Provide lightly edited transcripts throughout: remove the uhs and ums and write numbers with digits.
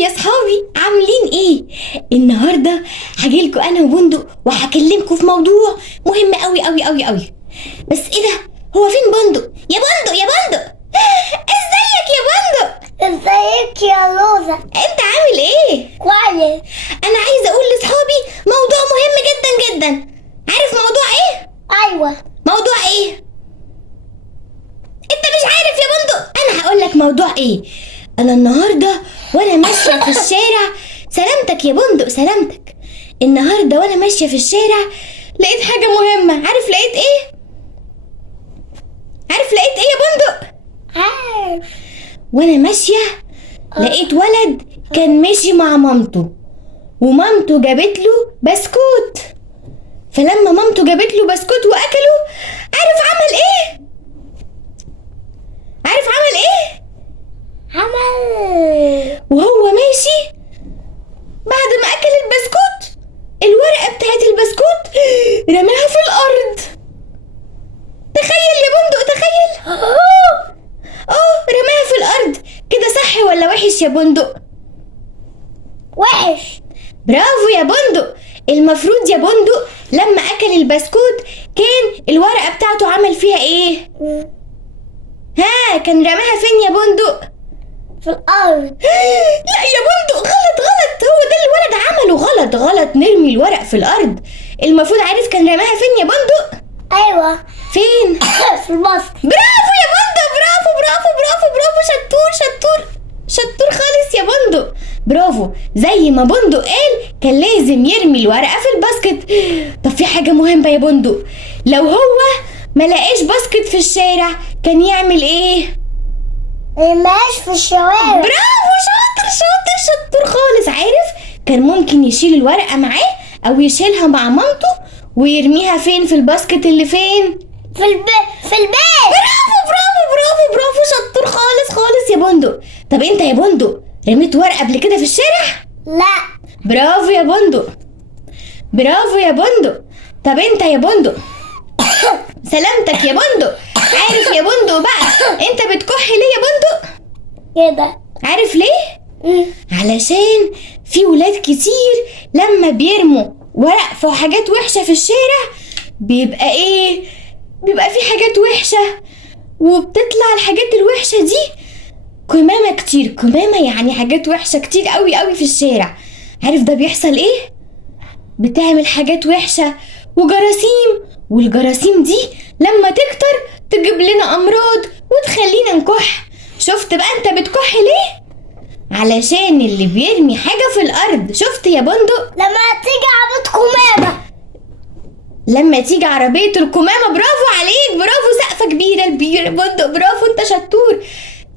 يا صحابي، عاملين ايه؟ النهارده هجيلكوا انا وبندق وهكلمكوا في موضوع مهم قوي قوي قوي قوي. بس ايه ده؟ هو فين بندق؟ يا بندق يا بندق ازيك يا بندق؟ ازيك يا لوزة؟ انت عامل ايه؟ كويس. انا عايزه اقول لاصحابي موضوع مهم جدا جدا. عارف موضوع ايه؟ ايوه. موضوع ايه؟ انت مش عارف يا بندق؟ انا هقول لك موضوع ايه. انا النهارده وانا ماشيه في الشارع، سلامتك يا بندق سلامتك. النهارده وانا ماشيه في الشارع لقيت حاجه مهمه. عارف لقيت ايه؟ عارف لقيت ايه يا بندق؟ عارف. وانا ماشيه لقيت ولد كان ماشي مع مامته، ومامته جابت له بسكوت. فلما مامته جابت له بسكوت واكله، عارف عمل ايه؟ عارف عمل ايه؟ عمل وهو ماشي بعد ما اكل البسكوت، الورقه بتاعت البسكوت رماها في الارض. تخيل يا بندق تخيل. رماها في الارض. كده صح ولا وحش يا بندق؟ وحش. برافو يا بندق. المفروض يا بندق لما اكل البسكوت كان الورقه بتاعته عمل فيها ايه؟ ها كان رماها فين يا بندق؟ في الارض. لا يا بندق غلط غلط، هو ده اللي الولد عمله غلط غلط. نرمي الورق في الارض. المفروض عارف كان رماها فين يا بندق؟ ايوه. فين؟ في الباسكت. برافو يا بندق، برافو برافو برافو برافو، شطور شطور شطور خالص يا بندق. برافو. زي ما بندق قال كان لازم يرمي الورقه في الباسكت. طب في حاجه مهمه يا بندق، لو هو ما لقاش باسكت في الشارع كان يعمل ايه؟ ماشي في الشوارع. برافو شاطر شاطر شطور خالص. عارف كان ممكن يشيل الورقه معاه او يشيلها مع مامته ويرميها فين؟ في الباسكت اللي فين؟ في البيت. برافو برافو برافو برافو شطور خالص خالص يا بندق. طب انت يا بندق رميت ورقه قبل كده في الشارع؟ لا. برافو يا بندق، برافو يا بندق. طب انت يا بندق سلامتك يا بندق. عارف يا بندق بقى انت بتكح ليه يا بندق؟ كده. عارف ليه؟ علشان في ولاد كتير لما بيرموا ورق في حاجات وحشة في الشارع بيبقى ايه؟ بيبقى في حاجات وحشة، وبتطلع الحاجات الوحشة دي كمامة كتير. كمامة يعني حاجات وحشة كتير قوي قوي في الشارع. عارف ده بيحصل ايه؟ بتعمل حاجات وحشة وجراثيم، والجراثيم دي لما تكتر تجيب لنا امراض وتخلينا نكح. شفت بقى انت بتكح ليه؟ علشان اللي بيرمي حاجة في الارض. شفت يا بندق؟ لما تيجي عبط قمامة. لما تيجي عربية القمامة. برافو عليك، برافو، سقفة كبيرة كبيرة بندق، برافو انت شطور.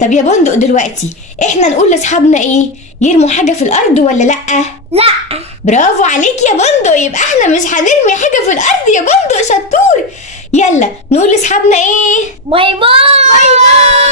طب يا بندق دلوقتي احنا نقول لاصحابنا ايه؟ يرموا حاجة في الارض ولا لأ؟ لا. برافو عليك يا بندق. يبقى احنا مش هنرمي حاجة في الارض يا بندق شطور. يلا نقول لاصحابنا ايه؟ باي باي. باي باي.